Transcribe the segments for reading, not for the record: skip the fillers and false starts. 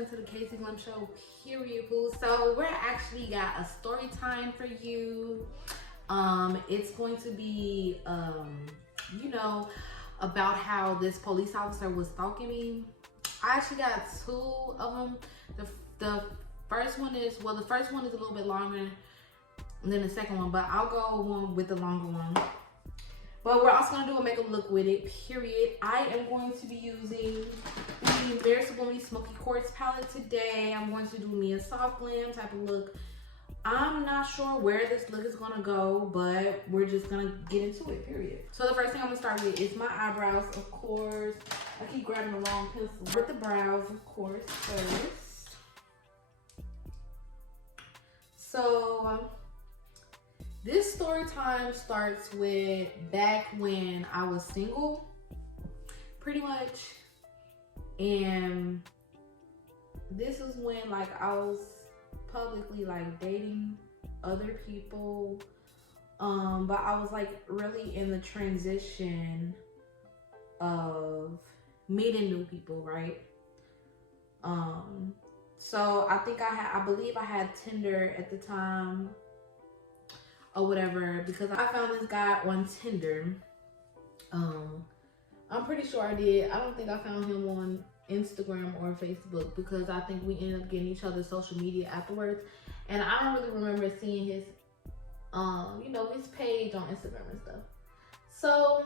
into the Casey Glam Show, period, boo. So we're actually got a story time for you. It's going to be, you know, about how this police officer was stalking me. I actually got two of them. The first one is, well, the first one is a little bit longer than the second one, but I'll go one with the longer one. But we're also gonna do a makeup look with it, period. I am going to be using the Very Subliminally Smoky Quartz palette today. I'm going to do me a soft glam type of look. I'm not sure where this look is gonna go, but we're just gonna get into it, period. So the first thing I'm gonna start with is my eyebrows, of course. I keep grabbing the long pencil. With the brows, of course, first. So, this story time starts with back when I was single, pretty much. And this was when like I was publicly like dating other people. But I was like really in the transition of meeting new people, right? So I think I believe I had Tinder at the time or whatever, because I found this guy on Tinder. I'm pretty sure I did. I don't think I found him on Instagram or Facebook, because I think we ended up getting each other's social media afterwards. And I don't really remember seeing his, you know, his page on Instagram and stuff. So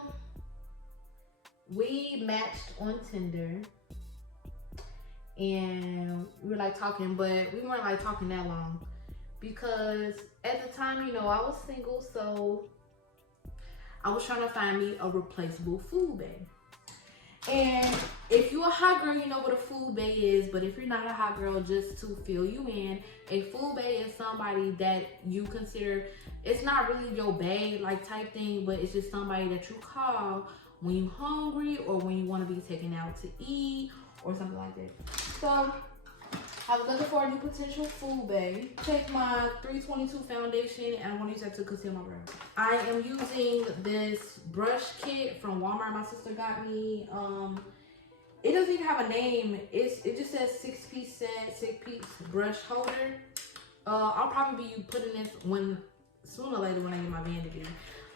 we matched on Tinder and we were like talking, but we weren't like talking that long, because at the time, you know, I was single, so I was trying to find me a replaceable food bae. And if you're a hot girl, you know what a food bae is. But if you're not a hot girl, just to fill you in, a food bae is somebody that you consider, it's not really your bae like type thing, but it's just somebody that you call when you're hungry or when you want to be taken out to eat or something like that. So I was looking for a new potential food bae. Take my 322 foundation and I want to use that to conceal my brows. I am using this brush kit from Walmart. My sister got me. It doesn't even have a name. It just says 6-piece set, 6-piece brush holder. I'll probably be putting this sooner or later when I get my vanity.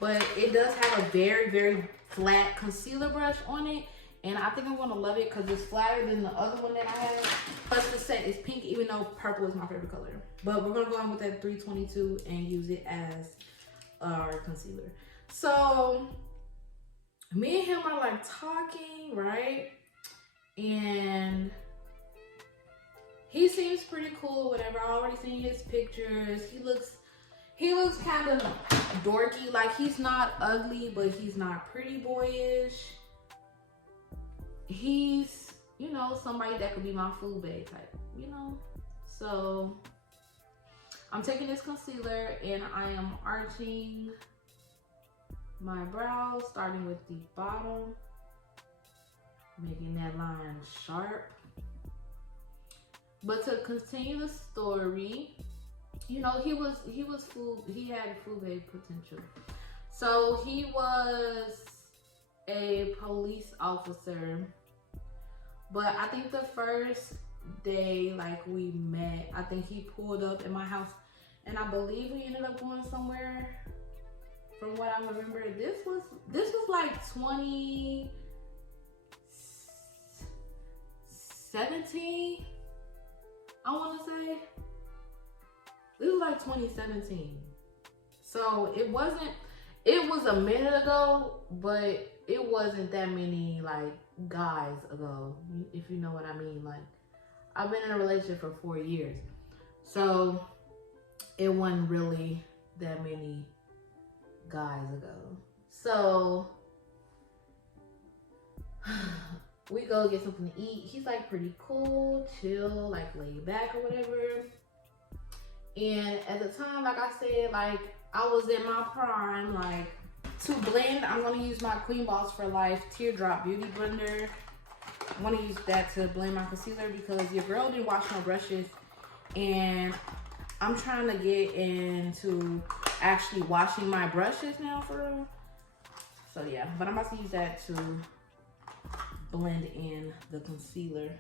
But it does have a very, very flat concealer brush on it. And I think I'm gonna love it because it's flatter than the other one that I had. Plus the set is pink, even though purple is my favorite color. But we're gonna go in with that 322 and use it as our concealer. So me and him are like talking, right? And he seems pretty cool, whatever. I already seen his pictures. He looks kind of dorky. Like, he's not ugly, but he's not pretty boyish. He's, you know, somebody that could be my food bae type, you know? So I'm taking this concealer and I am arching my brows, starting with the bottom, making that line sharp. But to continue the story, you know, he had food bae potential. So he was a police officer. But I think the first day, like, we met, I think he pulled up at my house, and I believe we ended up going somewhere. From what I remember, this was like 2017. I want to say this was like 2017. So it was a minute ago, but it wasn't that many like guys ago, if you know what I mean. Like, I've been in a relationship for 4 years, so it wasn't really that many guys ago. So we go get something to eat. He's like pretty cool, chill, like laid back or whatever. And at the time, like I said, like I was in my prime. Like, to blend, I'm gonna use my Queen Boss for Life Teardrop Beauty Blender. I'm gonna use that to blend my concealer because your girl didn't wash no brushes, and I'm trying to get into actually washing my brushes now for real. So yeah, but I'm about to use that to blend in the concealer.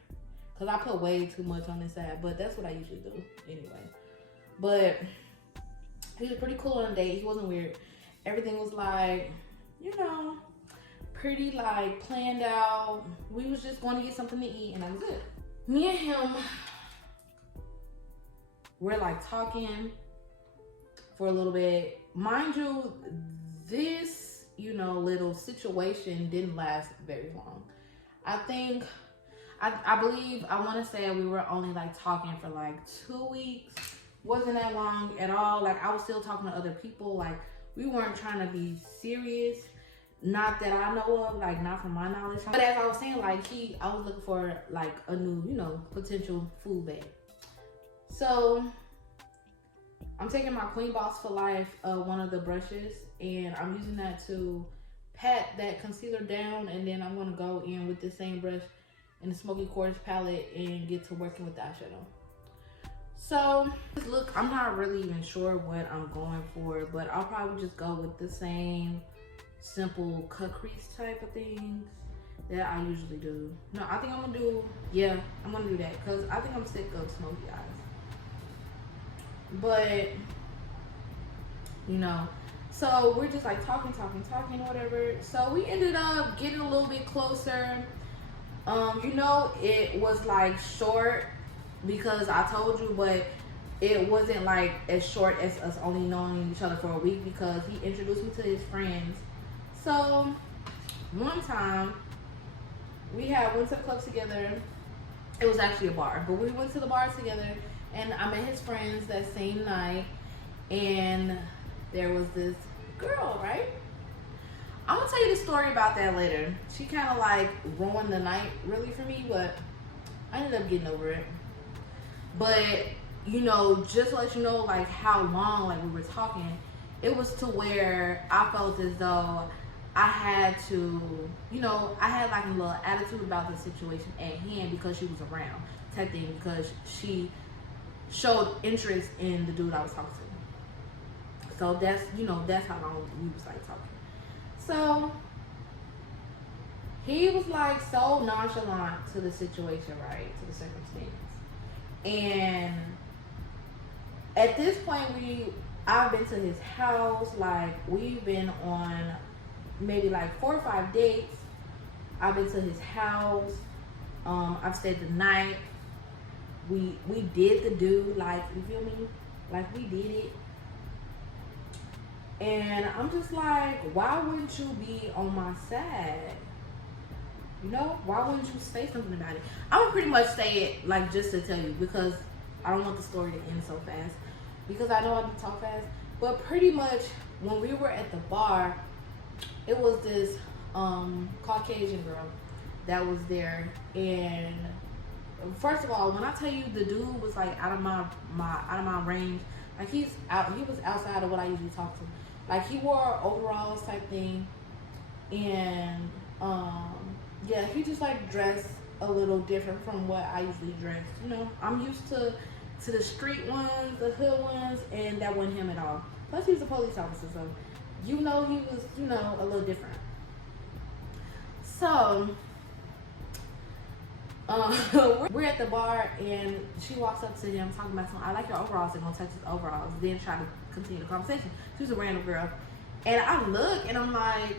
because I put way too much on this side, but that's what I usually do anyway. But he was pretty cool on the date. He wasn't weird. Everything was like, you know, pretty like planned out. We was just going to get something to eat, and that was it. Me and him, we're like talking for a little bit. Mind you, this, you know, little situation didn't last very long. I believe, I want to say we were only like talking for like 2 weeks. Wasn't that long at all. Like, I was still talking to other people. Like, we weren't trying to be serious. Not that I know of, like, not from my knowledge. But as I was saying, like, I was looking for like a new, you know, potential food babe. So I'm taking my Queen Boss for Life, one of the brushes, and I'm using that to pat that concealer down, and then I'm gonna go in with the same brush in the Smoky Quartz palette and get to working with the eyeshadow. So look, I'm not really even sure what I'm going for, but I'll probably just go with the same simple cut crease type of things that I usually do. No, I think I'm gonna do, yeah, I'm gonna do that because I think I'm sick of smoky eyes. But, you know, so we're just like talking, whatever. So we ended up getting a little bit closer. You know, it was like short because I told you, but it wasn't like as short as us only knowing each other for a week because he introduced me to his friends. So one time we went to the club together. It was actually a bar, but we went to the bar together, and I met his friends that same night, and there was this girl, right? I'm gonna tell you the story about that later. She kind of like ruined the night really for me, but I ended up getting over it. But, you know, just to let you know like how long like we were talking, it was to where I felt as though I had to, you know, I had like a little attitude about the situation at hand because she was around type thing, because she showed interest in the dude I was talking to. So that's, you know, that's how long we was like talking. So he was like so nonchalant to the situation, right? To the circumstance. And at this point, I've been to his house. Like, we've been on maybe like 4 or 5 dates. I've been to his house. I've stayed the night. We did the do, like, you feel me? Like, we did it. And I'm just like, why wouldn't you be on my side? You know, why wouldn't you say something about it? I would pretty much say it like just to tell you, because I don't want the story to end so fast, because I know I do talk fast. But pretty much when we were at the bar, it was this Caucasian girl that was there. And first of all, when I tell you the dude was like out of my range, like he was outside of what I usually talk to. Like, he wore overalls type thing, and yeah, he just like dressed a little different from what I usually dress. You know, I'm used to the street ones, the hood ones, and that wasn't him at all. Plus, he was a police officer, so you know he was, you know, a little different. So we're at the bar, and she walks up to him talking about something. I like your overalls, and gonna touch his overalls, then try to continue the conversation. She was a random girl, and I look and I'm like,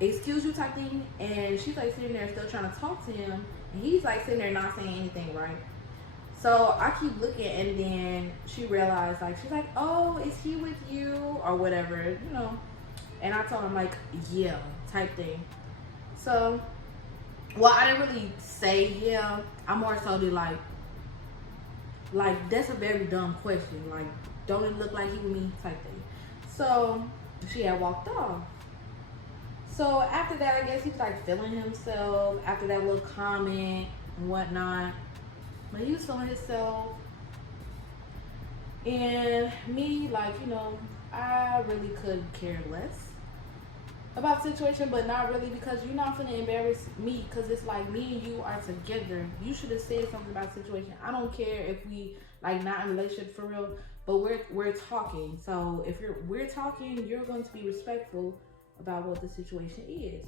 excuse you type thing, and she's like sitting there still trying to talk to him, and he's like sitting there not saying anything, right? So I keep looking, and then she realized, like, she's like, oh, is he with you or whatever, you know? And I told him like, yeah, type thing. So, well, I didn't really say yeah. I more so did like that's a very dumb question. Like, don't it look like he with me type thing. So she had walked off. So after that, I guess he was like feeling himself after that little comment and whatnot. But he was feeling himself. And me, like, you know, I really could care less about the situation, but not really, because you're not gonna embarrass me, because it's like me and you are together. You should have said something about the situation. I don't care if we like not in a relationship for real, but we're talking. So if we're talking, you're going to be respectful about what the situation is.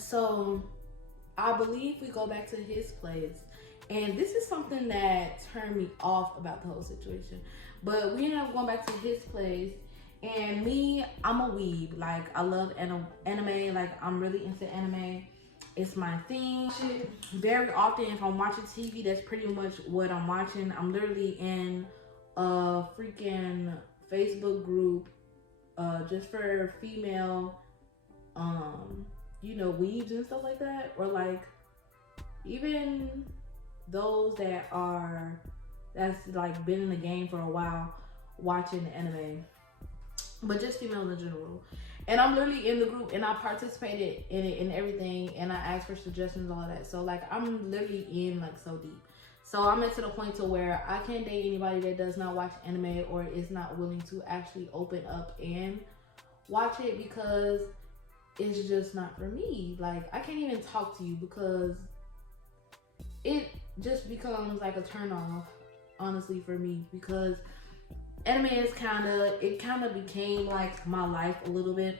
So I believe we go back to his place. And this is something that turned me off about the whole situation. But we ended up going back to his place. And me, I'm a weeb. Like, I love anime. Like, I'm really into anime. It's my thing. Very often, if I'm watching TV, that's pretty much what I'm watching. I'm literally in a freaking Facebook group just for female, you know, weebs and stuff like that. Or like, even those that's like been in the game for a while watching anime. But just females in general. And I'm literally in the group and I participated in it and everything, and I asked for suggestions, all that. So like, I'm literally in like so deep. So I'm to the point to where I can't date anybody that does not watch anime or is not willing to actually open up and watch it, because it's just not for me. Like, I can't even talk to you because it just becomes like a turn off, honestly, for me, because anime is kind of became like my life a little bit.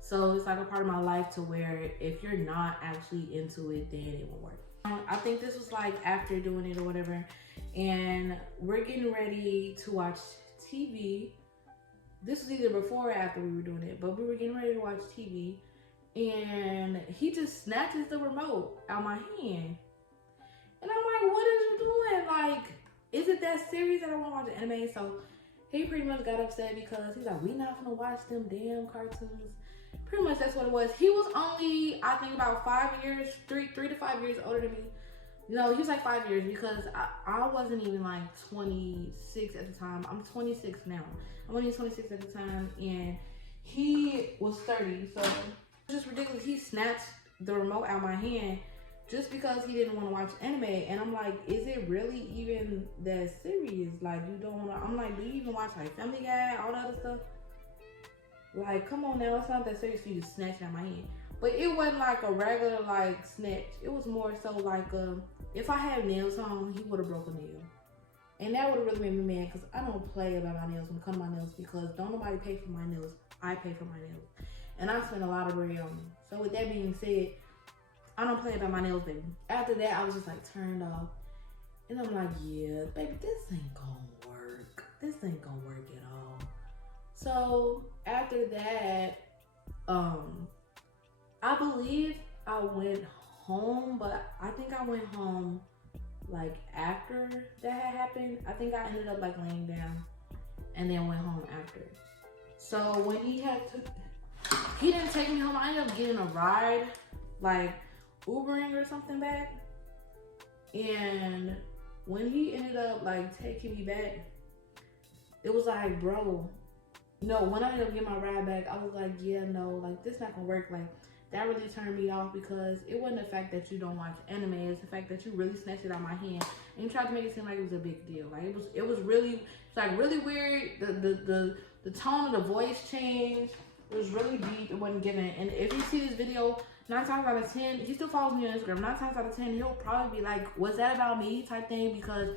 So it's like a part of my life to where if you're not actually into it, then it won't work. I think this was like after doing it or whatever, and we're getting ready to watch TV. This was either before or after we were doing it, but we were getting ready to watch TV, and he just snatches the remote out my hand. And I'm like, what is you doing? Like, is it that serious that I want to watch anime? So he pretty much got upset because he's like, we not gonna watch them damn cartoons. Pretty much that's what it was. He was only, I think, about 5 years, 3 to 5 years older than me. No, he was like 5 years, because I wasn't even like 26 at the time. I'm 26 now. I'm only 26 at the time, and he was 30. So it's just ridiculous. He snatched the remote out of my hand just because he didn't want to watch anime. And I'm like, is it really even that serious? Like, you don't want to, I'm like, do you even watch like Family Guy, all that other stuff? Like, come on now, it's not that serious for you to snatch it out of my hand. But it wasn't like a regular like snatch. It was more so like, if I had nails on, he would have broke a nail. And that would have really made me mad, because I don't play about my nails when it comes to my nails, because don't nobody pay for my nails. I pay for my nails. And I spend a lot of bread on them. So with that being said, I don't play about my nails, baby. After that, I was just like turned off. And I'm like, yeah, baby, this ain't gonna work. This ain't gonna work at all. So after that, I believe I went home, but I think I went home like after that had happened. I think I ended up like laying down and then went home after. So when he didn't take me home. I ended up getting a ride, like Ubering or something back. And when he ended up like taking me back, it was like, bro, no, when I ended up getting my ride back, I was like, yeah, no, like this not gonna work. Like, that really turned me off, because it wasn't the fact that you don't watch anime, it's the fact that you really snatched it out of my hand and you tried to make it seem like it was a big deal. Like, it was really, it's like really weird. The tone of the voice changed. It was really deep. It wasn't given. And if you see this video, 9 times out of 10, he still follows me on Instagram. 9 times out of 10, he'll probably be like, was that about me type thing, because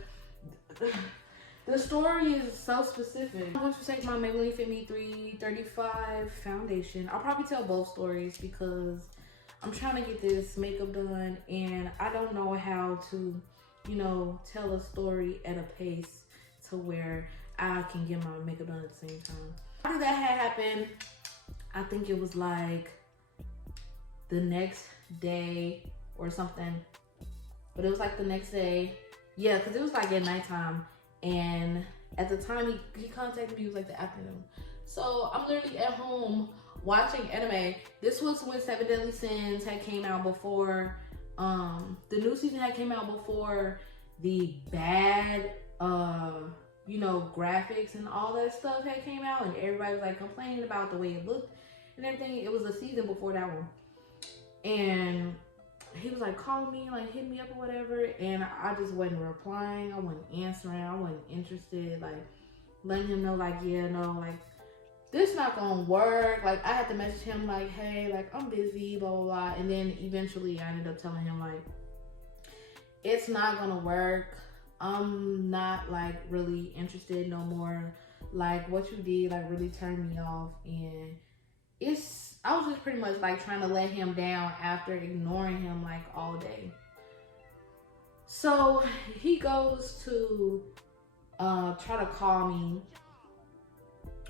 the story is so specific. I'm going to take my Maybelline Fit Me 335 foundation. I'll probably tell both stories because I'm trying to get this makeup done, and I don't know how to, you know, tell a story at a pace to where I can get my makeup done at the same time. After that had happened, I think it was like the next day or something, but it was like the next day. Yeah, because it was like at nighttime. And at the time he contacted me, it was like the afternoon. So I'm literally at home watching anime. This was when 7 Deadly Sins had came out before, the new season had came out before the bad, you know, graphics and all that stuff had came out, and everybody was like complaining about the way it looked and everything. It was a season before that one. And he was like calling me, like hit me up or whatever, and I just wasn't replying. I wasn't answering. I wasn't interested. Like letting him know, like, yeah, no, like this not gonna work. Like I had to message him like, hey, like I'm busy, blah blah blah. And then eventually I ended up telling him like, it's not gonna work. I'm not like really interested no more. Like what you did like really turned me off, and it's I was just pretty much like trying to let him down after ignoring him like all day. So he goes to try to call me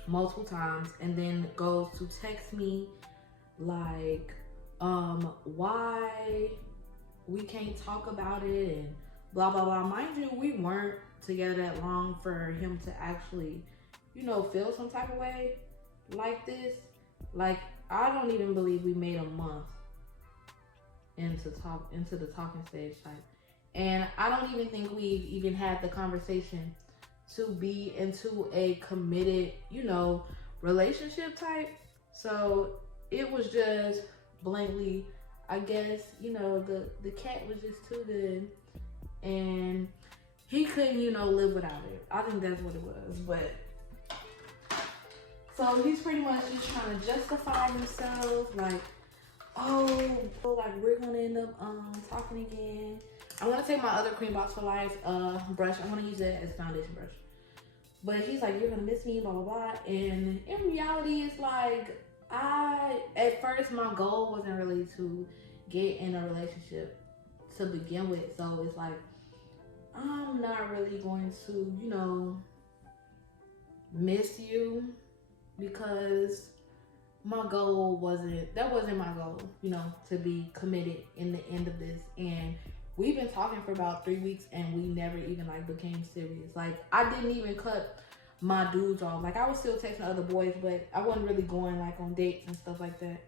multiple times and then goes to text me like why we can't talk about it and blah blah blah. Mind you, we weren't together that long for him to actually, you know, feel some type of way like this. Like, I don't even believe we made a month into the talking stage type. And I don't even think we've even had the conversation to be into a committed, you know, relationship type. So it was just blankly, I guess, you know, the cat was just too good and he couldn't, you know, live without it. I think that's what it was. But so he's pretty much just trying to justify himself, like, oh, like we're gonna end up talking again. I want to take my other Cream Box for Life brush. I want to use it as a foundation brush. But he's like, you're gonna miss me, blah blah blah. And in reality, it's like, at first my goal wasn't really to get in a relationship to begin with. So it's like, I'm not really going to, you know, miss you, because my goal wasn't my goal, you know, to be committed in the end of this. And we've been talking for about 3 weeks and we never even like became serious. Like, I didn't even cut my dudes off. Like, I was still texting other boys, but I wasn't really going like on dates and stuff like that.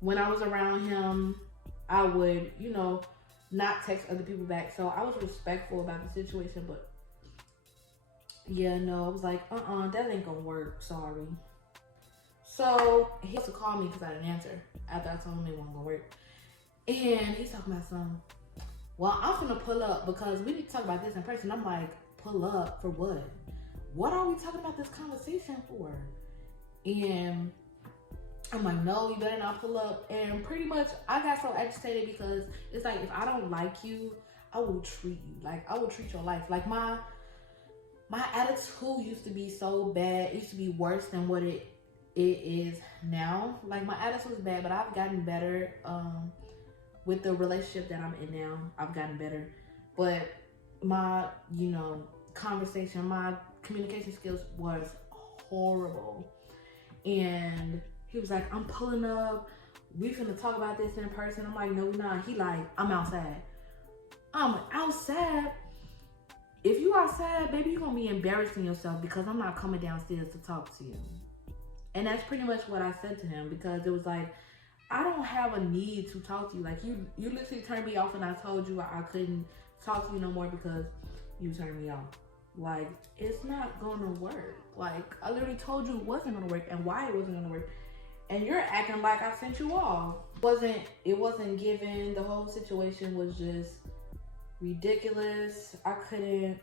When I was around him, I would, you know, not text other people back. So I was respectful about the situation, but yeah, no, I was like, that ain't gonna work, sorry. So he has to call me because I didn't answer after I told him it wasn't gonna work. And he's talking about something. Well, I'm gonna pull up because we need to talk about this in person. I'm like, pull up for what? What are we talking about this conversation for? And I'm like, no, you better not pull up. And pretty much I got so agitated because it's like, if I don't like you, I will treat you. Like, I will treat your life. Like, my attitude used to be so bad. It used to be worse than what it is now. Like, my attitude is bad, but I've gotten better with the relationship that I'm in now. I've gotten better. But my, you know, conversation, my communication skills was horrible. And he was like, I'm pulling up. We finna talk about this in person. I'm like, no, we're not. He like, I'm outside. I'm outside? If you outside, baby, you're gonna be embarrassing yourself because I'm not coming downstairs to talk to you. And that's pretty much what I said to him, because it was like, I don't have a need to talk to you. Like, you literally turned me off and I told you I couldn't talk to you no more because you turned me off. Like, it's not gonna work. Like, I literally told you it wasn't gonna work and why it wasn't gonna work. And you're acting like I sent you off. It wasn't given. The whole situation was just ridiculous. I couldn't,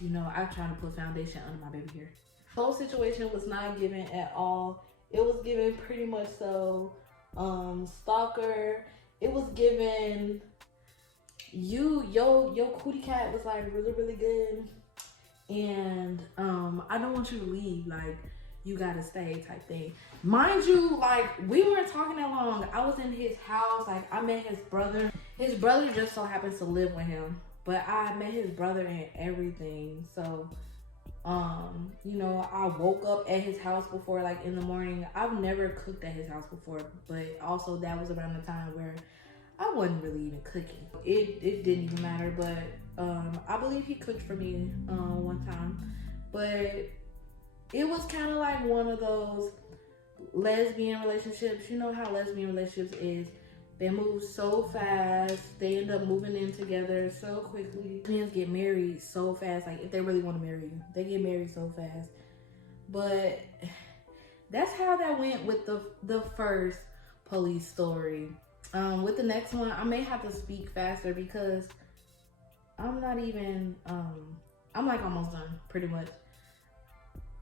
you know, I'm trying to put foundation under my baby hair. The whole situation was not given at all. It was given pretty much so stalker. It was given your cootie cat was like really, really good. And I don't want you to leave. Like, you gotta stay type thing. Mind you, like, we weren't talking that long. I was in his house. Like, I met his brother. His brother just so happens to live with him. But I met his brother and everything. So, you know, I woke up at his house before, like, in the morning. I've never cooked at his house before. But also, that was around the time where I wasn't really even cooking. It didn't even matter. But I believe he cooked for me one time. But it was kind of like one of those lesbian relationships. You know how lesbian relationships is. They move so fast. They end up moving in together so quickly. Twins get married so fast. Like, if they really want to marry you, they get married so fast. But that's how that went with the first police story. With the next one, I may have to speak faster because I'm not even, I'm like almost done pretty much.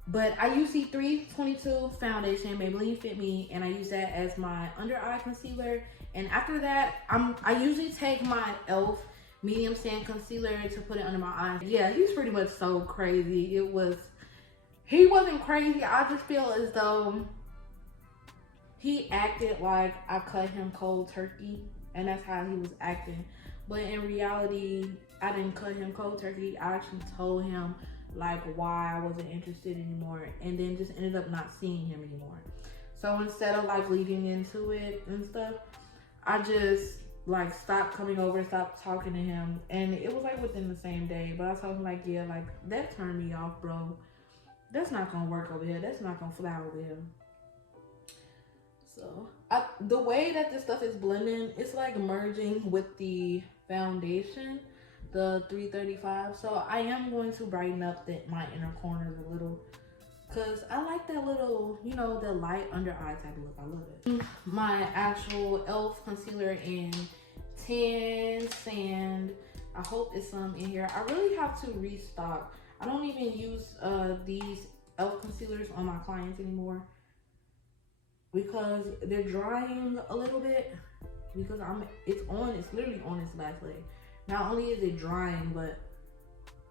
But I use C322 foundation, Maybelline Fit Me, and I use that as my under eye concealer. And after that, I usually take my e.l.f. medium sand concealer to put it under my eyes. Yeah, he's pretty much so crazy. He wasn't crazy. I just feel as though he acted like I cut him cold turkey, and that's how he was acting. But in reality, I didn't cut him cold turkey. I actually told him like why I wasn't interested anymore, and then just ended up not seeing him anymore. So instead of like leading into it and stuff, I just like stopped coming over, stopped talking to him, and it was like within the same day. But I told him like, yeah, like that turned me off, bro. That's not gonna work over here. That's not gonna fly over here. So the way that this stuff is blending, it's like merging with the foundation, the 335. So I am going to brighten up my inner corners a little, because I like that little, you know, the light under eye type of look. I love it. My actual e.l.f. concealer in Tan Sand. I hope it's some in here. I really have to restock. I don't even use these e.l.f. concealers on my clients anymore because they're drying a little bit, because it's literally on its last leg. Not only is it drying, but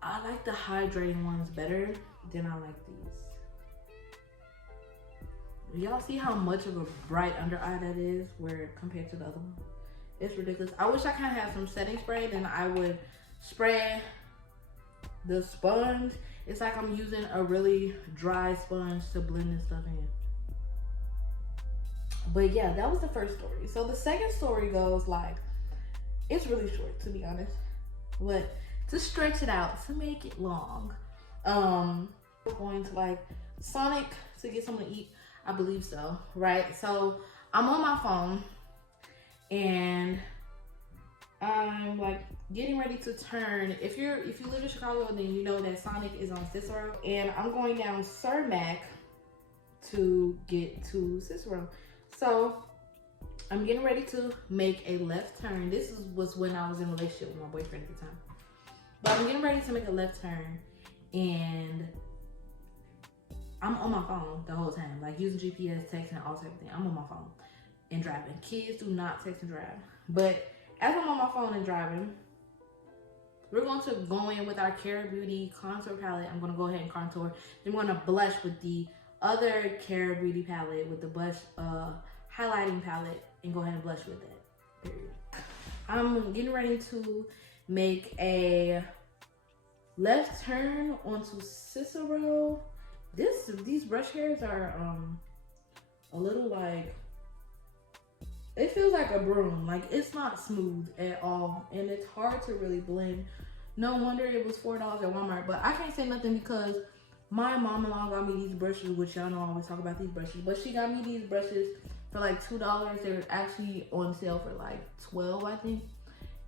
I like the hydrating ones better than I like these. Y'all see how much of a bright under eye that is where compared to the other one? It's ridiculous. I wish I kind of had some setting spray, then I would spray the sponge. It's like I'm using a really dry sponge to blend this stuff in. But yeah, that was the first story. So the second story goes like, it's really short to be honest, but to stretch it out, to make it long, we're going to like Sonic to get something to eat. I believe so, right? So I'm on my phone and I'm like getting ready to turn. If you live in Chicago, then you know that Sonic is on Cicero, and I'm going down Cermak to get to Cicero. So I'm getting ready to make a left turn. This was when I was in a relationship with my boyfriend at the time. But I'm getting ready to make a left turn, and I'm on my phone the whole time, like using GPS, texting, all type of thing. I'm on my phone and driving. Kids do not text and drive. But as I'm on my phone and driving, we're going to go in with our Cara Beauty contour palette. I'm going to go ahead and contour. Then we're going to blush with the other Cara Beauty palette, with the blush highlighting palette, and go ahead and blush with that. Period. I'm getting ready to make a left turn onto Cicero. These brush hairs are a little like, it feels like a broom. Like it's not smooth at all, and it's hard to really blend. No wonder it was $4 at Walmart. But I can't say nothing because my mom-in-law got me these brushes, which y'all know I always talk about these brushes. But she got me these brushes for like $2. They were actually on sale for like $12, I think.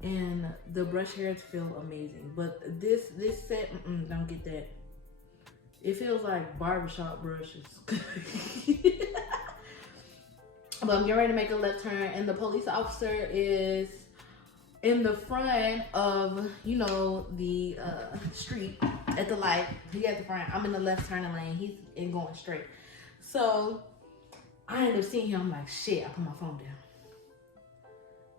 And the brush hairs feel amazing. But this set, don't get that. It feels like barbershop brushes. But I'm getting ready to make a left turn, and the police officer is in the front of, you know, the street at the light. He at the front. I'm in the left turning lane. He's in going straight. So I end up seeing him. I'm like, shit, I put my phone down.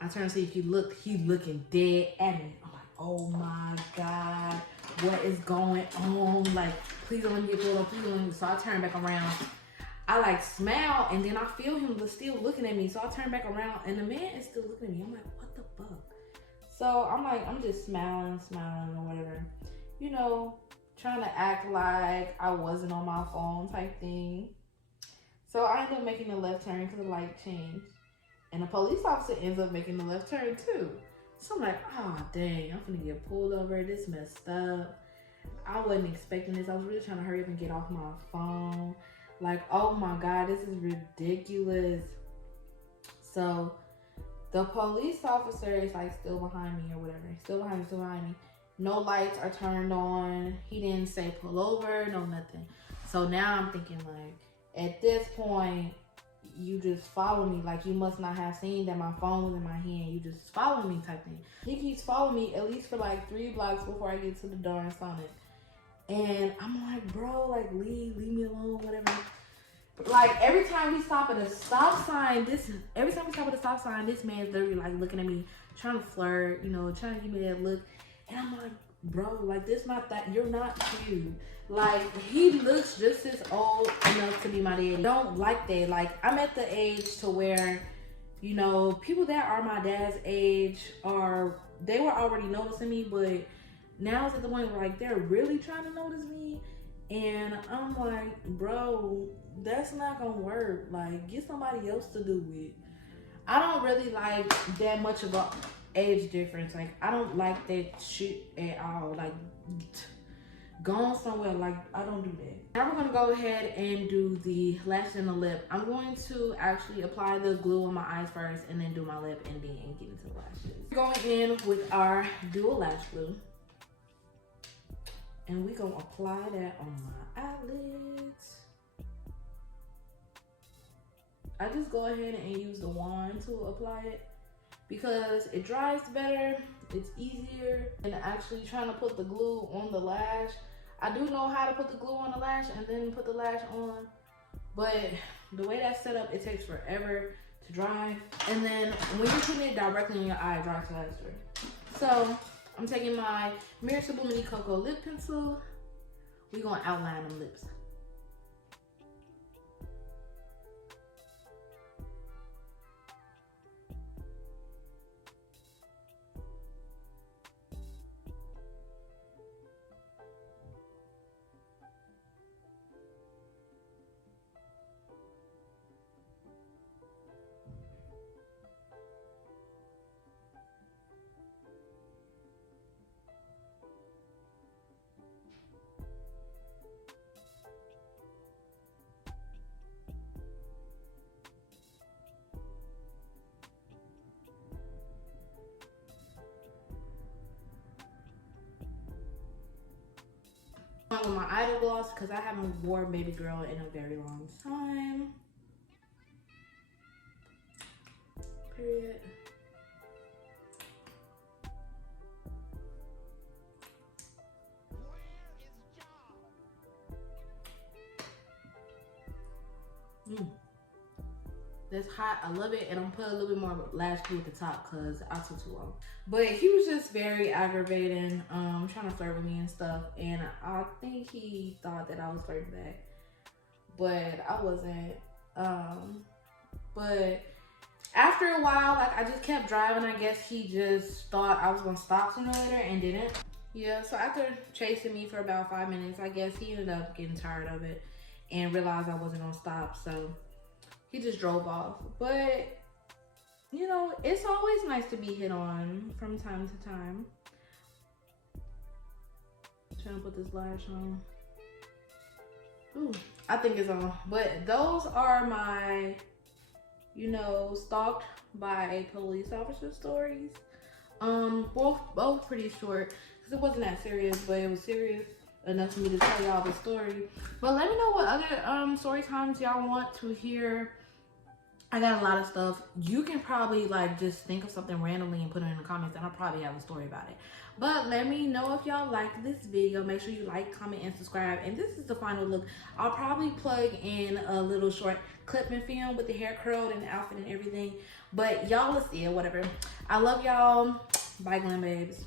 I turn to see if he looking dead at me. I'm like, oh my God, what is going on? Like, please don't let me get pulled up, please don't let me. So I turn back around. I like smile, and then I feel him still looking at me. So I turn back around, and the man is still looking at me. I'm like, what the fuck? So I'm like, I'm just smiling or whatever. You know, trying to act like I wasn't on my phone type thing. So I end up making a left turn because the light changed. And the police officer ends up making the left turn too. So I'm like, oh dang, I'm gonna get pulled over. This messed up. I wasn't expecting this. I was really trying to hurry up and get off my phone. Like, oh my God, this is ridiculous. So the police officer is like still behind me or whatever. Still behind me. No lights are turned on. He didn't say pull over, no nothing. So now I'm thinking like, at this point, you just follow me. Like, you must not have seen that my phone was in my hand. You just follow me type thing. He keeps following me at least for like 3 blocks before I get to the darn Sonic. And I'm like, bro, like leave me alone, whatever. Like every time we stop at a stop sign, this man's literally like looking at me, trying to flirt, you know, trying to give me that look. And I'm like, bro, like this not that, you're not cute. Like, he looks just as old enough to be my daddy. Don't like that. Like, I'm at the age to where, you know, people that are my dad's age they were already noticing me, but now it's at the point where like they're really trying to notice me. And I'm like, bro, that's not gonna work. Like, get somebody else to do it. I don't really like that much of a age difference. Like, I don't like that shit at all. Like, going somewhere, like, I don't do that. Now we're gonna go ahead and do the lash and the lip. I'm going to actually apply the glue on my eyes first and then do my lip and then get into the lashes. Going in with our dual lash glue. And we're gonna apply that on my eyelids. I just go ahead and use the wand to apply it because it dries better, it's easier than actually trying to put the glue on the lash. I do know how to put the glue on the lash and then put the lash on, but the way that's set up, it takes forever to dry. And then when you're putting it directly in your eye, it dries faster. So I'm taking my Makeuptutorial Mini Cocoa lip pencil. We're gonna outline them lips. With my Idol gloss because I haven't worn Baby Girl in a very long time. Period. That's hot. I love it. And I'm putting a little bit more lash glue at the top because I took too long. But he was just very aggravating, trying to flirt with me and stuff. And I think he thought that I was flirting back, but I wasn't. But after a while, like, I just kept driving. I guess he just thought I was gonna stop sooner or later and didn't. Yeah, so after chasing me for about 5 minutes, I guess he ended up getting tired of it and realized I wasn't gonna stop, so he just drove off. But, you know, it's always nice to be hit on from time to time. Trying to put this lash on. Ooh, I think it's on. But those are my, you know, stalked by a police officer stories. Both pretty short because it wasn't that serious, but it was serious enough for me to tell y'all the story. But let me know what other story times y'all want to hear. I got a lot of stuff. You can probably like just think of something randomly and put it in the comments and I'll probably have a story about it. But let me know if y'all like this video. Make sure you like, comment, and subscribe. And this is the final look. I'll probably plug in a little short clip and film with the hair curled and the outfit and everything. But y'all will see it, whatever. I love y'all. Bye, glam babes.